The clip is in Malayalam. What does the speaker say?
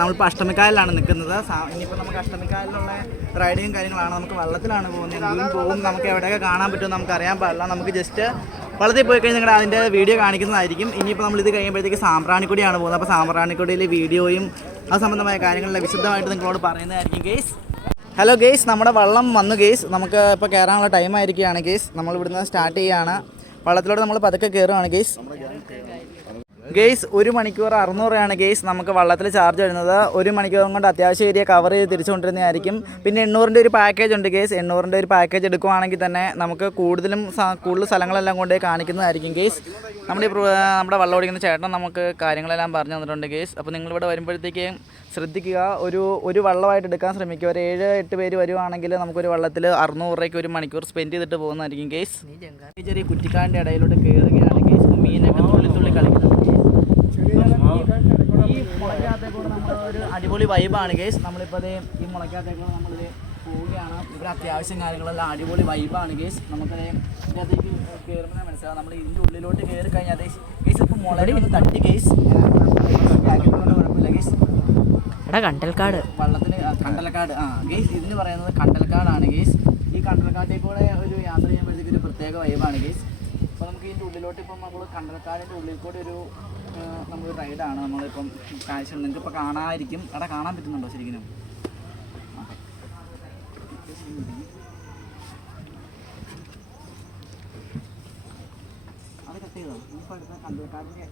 നമ്മളിപ്പോൾ അഷ്ടമിക്കായലിലാണ് നിൽക്കുന്നത്. ഇനിയിപ്പോൾ നമുക്ക് അഷ്ടമിക്കായലിലുള്ള റൈഡിങ്ങും കാര്യങ്ങളാണ്. നമുക്ക് വെള്ളത്തിലാണ് പോകുന്നത്. എന്തും പോകും, നമുക്ക് എവിടെയൊക്കെ കാണാൻ പറ്റുമെന്ന് നമുക്ക് അറിയാൻ പാടില്ല. നമുക്ക് ജസ്റ്റ് വെള്ളത്തിൽ പോയി കഴിഞ്ഞാൽ നിങ്ങളുടെ അതിൻ്റെ വീഡിയോ കാണിക്കുന്നതായിരിക്കും. ഇനിയിപ്പോൾ നമ്മളിത് കഴിയുമ്പോഴത്തേക്ക് സാമ്പ്രാണിക്കൊടിയാണ് പോകുന്നത്. അപ്പോൾ സാമ്പ്രാണിക്കൊടിയിലെ വീഡിയോയും അത് സംബന്ധമായ കാര്യങ്ങളിൽ വിശദമായിട്ട് നിങ്ങളോട് പറയുന്നതായിരിക്കും ഗെയ്സ്. ഹലോ ഗെയ്സ്, നമ്മുടെ വള്ളം വന്നു ഗെയ്സ്. നമുക്ക് ഇപ്പോൾ കയറാനുള്ള ടൈം ആയിരിക്കുകയാണ് ഗെയ്സ്. നമ്മൾ ഇവിടുന്ന് സ്റ്റാർട്ട് ചെയ്യുകയാണ്. വള്ളത്തിലൂടെ നമ്മൾ പതുക്കെ കയറുകയാണ് ഗെയ്സ്. ഗെയ്സ് 1 മണിക്കൂർ 600 രൂപയാണ് ഗെയ്സ് നമുക്ക് വള്ളത്തിൽ ചാർജ് വരുന്നത്. 1 മണിക്കൂർ കൊണ്ട് അത്യാവശ്യം ഏരിയ കവർ ചെയ്ത് തിരിച്ചുകൊണ്ടിരുന്നതായിരിക്കും. പിന്നെ 800-ൻ്റെ ഒരു പാക്കേജ് ഉണ്ട് ഗെയ്സ്. 800-ൻ്റെ ഒരു പാക്കേജ് എടുക്കുവാണെങ്കിൽ തന്നെ നമുക്ക് കൂടുതൽ സ്ഥലങ്ങളെല്ലാം കൊണ്ട് കാണിക്കുന്നതായിരിക്കും ഗെയ്സ്. നമ്മുടെ വള്ളം ഓടിക്കുന്ന ചേട്ടൻ നമുക്ക് കാര്യങ്ങളെല്ലാം പറഞ്ഞു തന്നിട്ടുണ്ട് ഗെയ്സ്. അപ്പോൾ നിങ്ങളിവിടെ വരുമ്പോഴത്തേക്കും ശ്രദ്ധിക്കുക, ഒരു വള്ളമായിട്ട് എടുക്കാൻ ശ്രമിക്കുക. ഒരു 7-8 പേര് വരുവാണെങ്കിൽ നമുക്കൊരു വള്ളത്തിൽ 600 രൂപയ്ക്ക് 1 മണിക്കൂർ സ്പെൻഡ് ചെയ്തിട്ട് പോകുന്നതായിരിക്കും ഗെയ്സ്. ചെറിയ കുറ്റിക്കാടിൻ്റെ ഇടയിലൂടെ കയറുകയാണ് ഗെയ്സ്. മീനൊക്കെ തുള്ളി കളിക്കുന്നുണ്ട്. ഈ മുളയ്ക്കകത്തേക്കൂടെ നമ്മളൊരു അടിപൊളി വൈബാണ് ഗെയ്സ്. നമ്മളിപ്പോൾ ഈ മുളയ്ക്കകത്തേക്കൂടെ നമ്മളിത് പോവുകയാണ്. ഇവിടെ അത്യാവശ്യം കാര്യങ്ങളെല്ലാം അടിപൊളി വൈബാണ് ഗെയ്സ്. നമുക്കത് ഇതിനകത്തേക്ക് കയറുമ്പോൾ മനസ്സിലാവും. നമ്മൾ ഇതിൻ്റെ ഉള്ളിലോട്ട് കയറി കഴിഞ്ഞാൽ ഗെയ്സ് ഇപ്പോൾ മുളടി ഒന്ന് തട്ടി ഗെയ്സ്. കുഴപ്പമില്ല ഗെയ്സ്. കണ്ടൽക്കാട് വള്ളത്തിന് കണ്ടലക്കാട് ഗെയ്സ്. ഇതിന് പറയുന്നത് കണ്ടൽക്കാടാണ് ഗെയ്സ്. ഈ കണ്ടൽക്കാട്ടിൽ കൂടെ ഒരു യാത്ര ചെയ്യുമ്പോഴത്തേക്ക് ഒരു പ്രത്യേക വൈബാണ് ഗെയ്സ്. അപ്പോൾ നമുക്ക് ഇതിൻ്റെ ഉള്ളിലോട്ട് ഇപ്പം നമ്മൾ കണ്ടൽക്കാടിൻ്റെ ഉള്ളിൽ കൂടെ നമ്മളൊരു റൈഡാണ് നമ്മളിപ്പം കാഴ്ച. നിങ്ങൾക്കിപ്പോൾ കാണാതിരിക്കും. കാണാൻ പറ്റുന്നുണ്ടോ ശരിക്കും? അത് കട്ട് ചെയ്തോ? ഇപ്പോൾ കണ്ടൽക്കാടിൻ്റെ